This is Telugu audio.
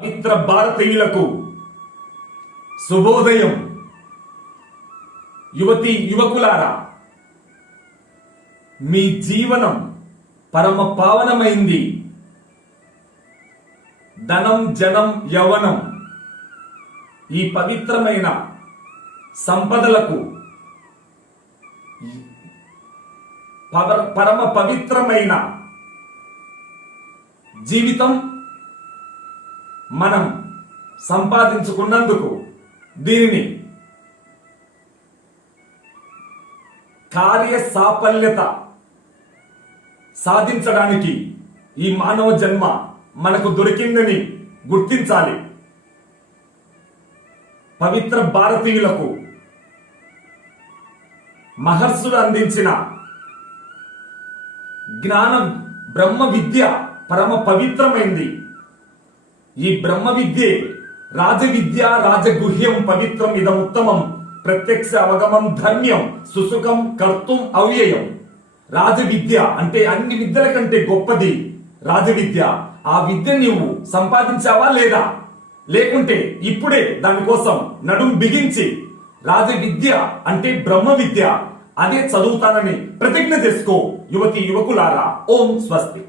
పవిత్ర భారతీయులకు శుభోదయం. యువతి యువకులారా, మీ జీవనం పరమ పావనమైంది. ధనం జనం యవ్వనం ఈ పవిత్రమైన సంపదలకు పరమ పవిత్రమైన జీవితం మనం సంపాదించుకున్నందుకు దీనిని కార్య సాఫల్యత సాధించడానికి ఈ మానవ జన్మ మనకు దొరికిందని గుర్తించాలి. పవిత్ర భారతీయులకు మహర్షులు అందించిన జ్ఞాన బ్రహ్మ విద్య పరమ పవిత్రమైంది. ఈ బ్రహ్మ విద్యే రాజవిద్య రాజగుహ్యం పవిత్రం ఇదముత్తమం ప్రత్యక్ష అవగమం ధర్మ్యం సుసుఖం కర్తుం అవ్యయం. రాజవిద్య అంటే అన్ని విద్యల కంటే గొప్పది రాజవిద్య. ఆ విద్య నీవు సంపాదించావా లేదా? లేకుంటే ఇప్పుడే దానికోసం నడుం బిగించి రాజవిద్య అంటే బ్రహ్మ విద్య అదే చదువుతానని ప్రతిజ్ఞ చేసుకో. యువతి యువకులారా, ఓం స్వస్తి.